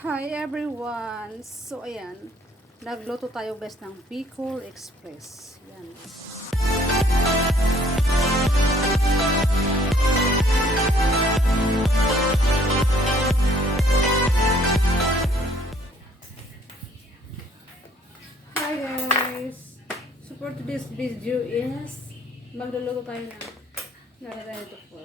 Hi everyone! So ayan, nagluto tayo guys ng Bicol Express. Yan. Hi guys! So for today's video is magluluto tayo ng ganito po.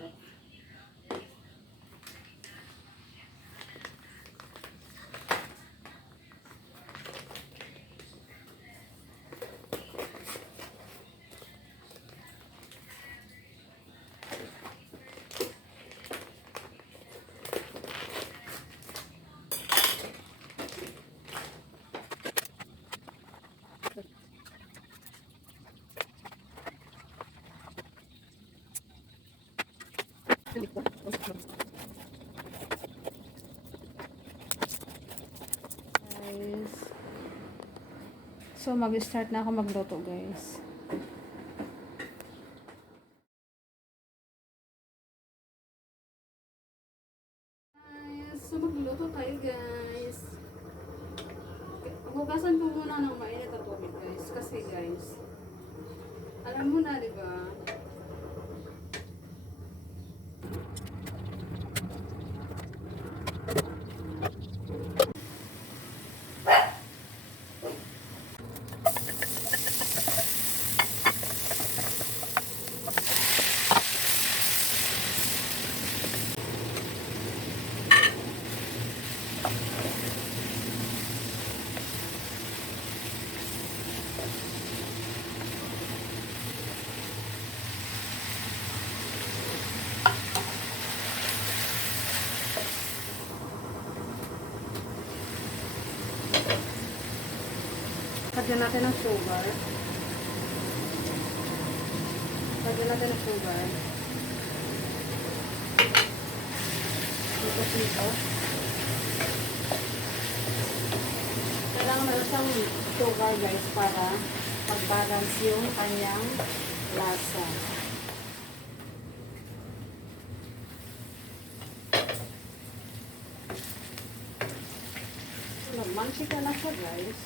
Guys. So mag-start na ako magluto guys. So magluluto tayo guys. Hugasan ko muna ng mainit at tubig guys. Kasi guys, alam mo na diba? Lagyan natin ng sugar. Lagyan natin ng sugar. Dito. Kailangan meron siyang sugar guys para pag-balance yung kanyang lasa. Mantika na siya guys.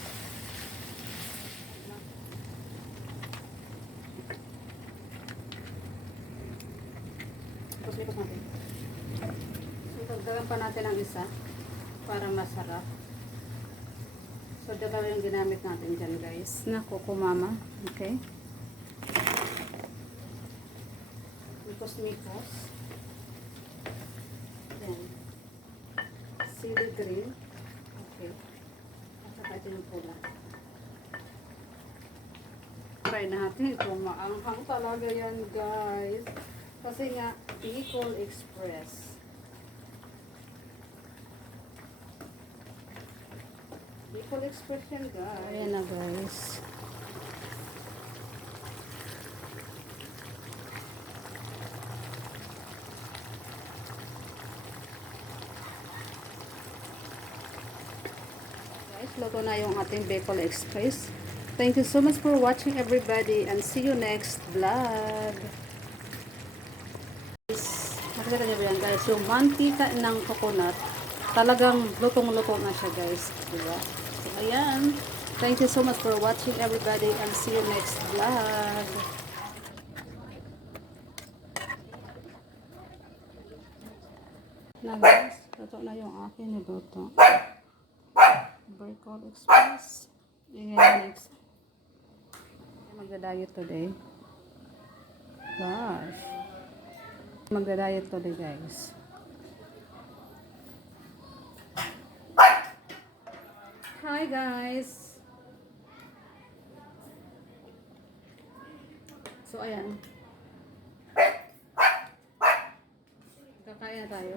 Tapos natin. So, dagdagan pa natin ang isa para masarap. So, dalawa yung ginamit natin dyan guys na kukumama. Okay. Mikos. Yan. Sili green. Okay. At saka ito yung pula. Try natin ito. Maanghang talaga yan guys. Kasi nga, Bicol Express. Bicol Express yan guys. Ayan na guys. Guys, luto na yung ating Bicol Express. Thank you so much for watching everybody and see you next vlog. Nakikita niyo ba yan guys, yung mantika ng coconut talagang lutong-luto na siya guys, diba? So ayan, thank you so much for watching everybody and see you next vlog. Na guys, luto na yung akin niluto. Bicol Express. Yung next. Magda-diet today. Gosh. Magda-diet today guys. Hi guys. So ayan. Kakain na tayo.